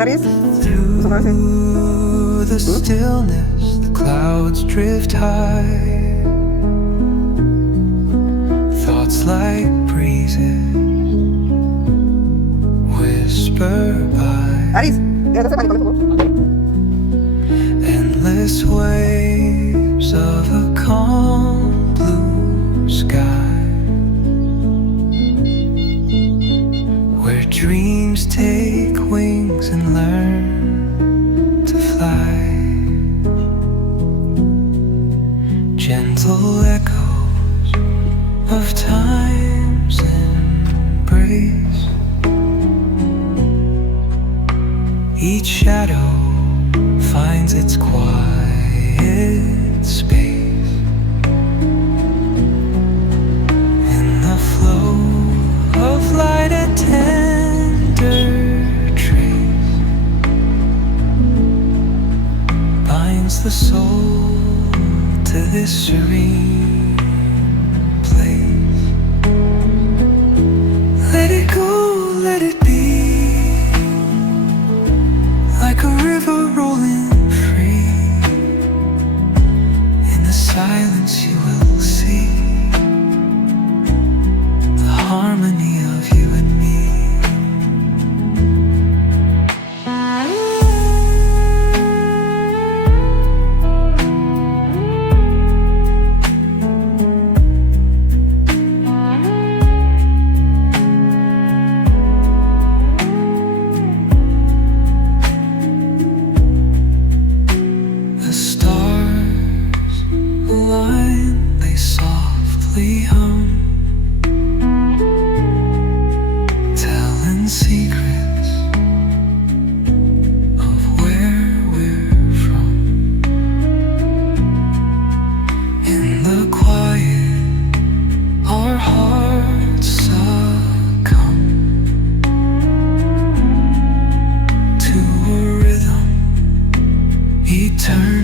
nariz. Through the stillness, the clouds drift high. Thoughts like breezes whisper by. Nariz. Ya, no se con eso. Endless waves of a calm blue sky, where dreams take wings and learn to fly. Gentle echoes of time's embrace. Each shadow finds its quiet space in the flow of light, a tender trace binds the soul to this serene place. Let it go, let it be, like a river rolling free. In the silence you will see the harmony of you and me. The stars align, they softly hum, telling secrets of where we're from. In the quiet, our hearts succumb to a rhythm eternal.